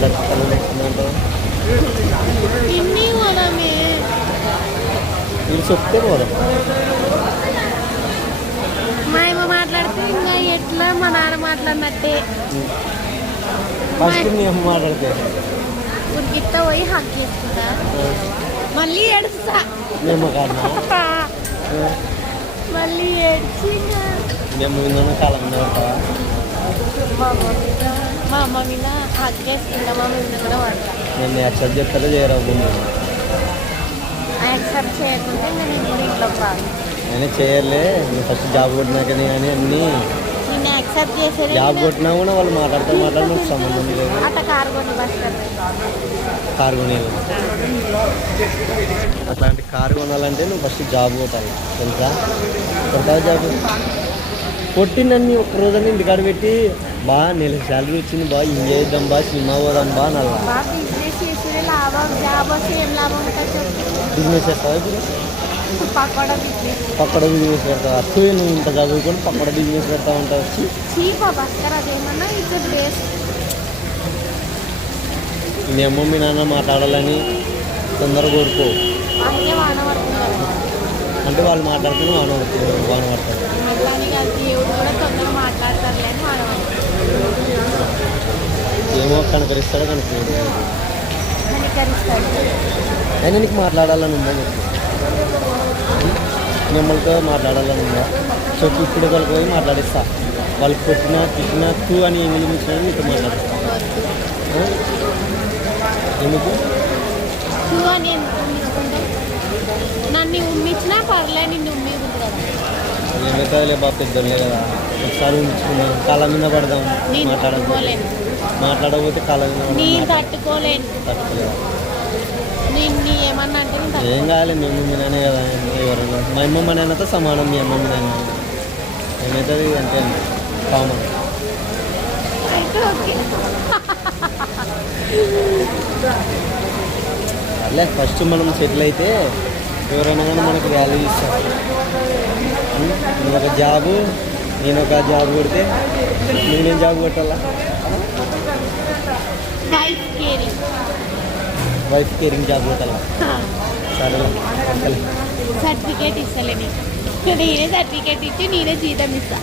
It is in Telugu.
మాట్లాడుతున్నాంటావు ఇన్ని పోదామే వీళ్ళు చెప్తే పోదాం. మా అమ్మ మాట్లాడితే ఇంకా ఎట్లా మా నాన్న మాట్లాడినట్టే. ఫస్ట్ మీ అమ్మ మాట్లాడితే ఉరికిత్త పోయి హక్ చేసుకుంటా మళ్ళీ ఏడుస్తా. మేము కాదు మళ్ళీ ఏడ్చి మేము విన్నాను కాలం మీద పడతావా? మా అమ్మ మీద హక్ చేసుకుంటా. మా మీద కూడా పడతా. నేను యాక్సెప్ట్ చేస్తారో చేయరా ముందు యాక్సెప్ట్ చేయకుంటే నేను ఇంట్లోకి రాను. నేనే చేయర్లే. నేను ఫస్ట్ జాబ్ కొట్టినాకనే కానీ అన్నీ నేను యాక్సెప్ట్ చేసేది. జాబ్ కొట్టినా కూడా వాళ్ళు మాట్లాడితే నాకు సంబంధం లేదు. అట్లా కారు కొని బస్ కారు కొనేది అట్లాంటి కారు కొనాలంటే నువ్వు ఫస్ట్ జాబ్ కొట్టాలి తెలుసా? కొడతావా జాబ్? కొట్టినన్ని ఒక్క రోజుని ఇంటికాడ పెట్టి బాగా నెలకు శాలరీ వచ్చింది, బాగా ఎంజాయ్ చేద్దాం, బాగా సినిమా పోదాం, బాగా నల్లా బిజినెస్ చేసేది లాభం. జాబ్ వస్తే ఏం లాభం ఉంటుంది? బిజినెస్ చేస్తావా? ఇప్పుడు పకోడా బిజినెస్. పక్కడ బిజినెస్ పెడతావు. అసలు నువ్వు ఇంత చదువుకొని పక్కడ బిజినెస్ పెడతా ఉంటావు. చీప్ బస్కర్ అదేమన్నా ఇట్స్ బేస్. మీ అమ్మ మీ నాన్న మాట్లాడాలని తొందరగా కోరుకో. అందుకే వాన పడుతుంది. అంటే వాళ్ళు మాట్లాడుతున్నా వాన పడతారు. కానీ కాదు, దేవుడు కూడా తొందరగా మాట్లాడతారులే అని వాన పడుతుంది. ఏమో కనుకరిస్తాడో కనుక కనికరిస్తాడు. అయినా నీకు మాట్లాడాలని ఉందా? మిమ్మల్తో మాట్లాడాలని ఉందా? చెప్పు. ఇప్పుడు వాళ్ళకి పోయి మాట్లాడిస్తా. వాళ్ళకి కొట్టినా తిట్టినా తూ అని ఏమి ఇచ్చినా నీతో మాట్లాడిస్తా. ఎందుకు తూ అని ఎందుకు ఉమ్మించుకుంటావు? నన్ను ఉమ్మించినా పర్లేదు, నిన్ను ఉమ్మింది కదా. ఏమవుతుందిలే బాబు, పెద్దలే కదా. ఒకసారి ఉంచుకున్నాం, కాళ్ళ మీద పడదాం. మాట్లాడకపోతే కాళ్ళ మీద నేను తట్టుకోలేను. తట్టుకోలేదు. నిన్ను ఏమన్నా అంటే ఏం కావాలి? మీ అమ్మ మీ నాన్నే కదా. ఎవరన్నా మా అమ్మ మా నాన్నతో సమానం. మీ అమ్మ మీ నాన్న ఏమవుతుంది అంటే కామన్. అయితే ఓకే. అట్లే ఫస్ట్ మనం సెటిల్ అయితే ఎవరైనా కానీ మనకు వాల్యూ ఇస్తారు. నువ్వు ఒక జాబు, నేను ఒక జాబ్ కొడితే నేనేం జాబ్ కొట్టాలా? వైఫ్ కేరింగ్ జాబ్ కొట్టాలా? సరే సర్టిఫికేట్ ఇస్తలే నీకు. నేనే సర్టిఫికేట్ ఇచ్చి నేనే జీతం ఇస్తా.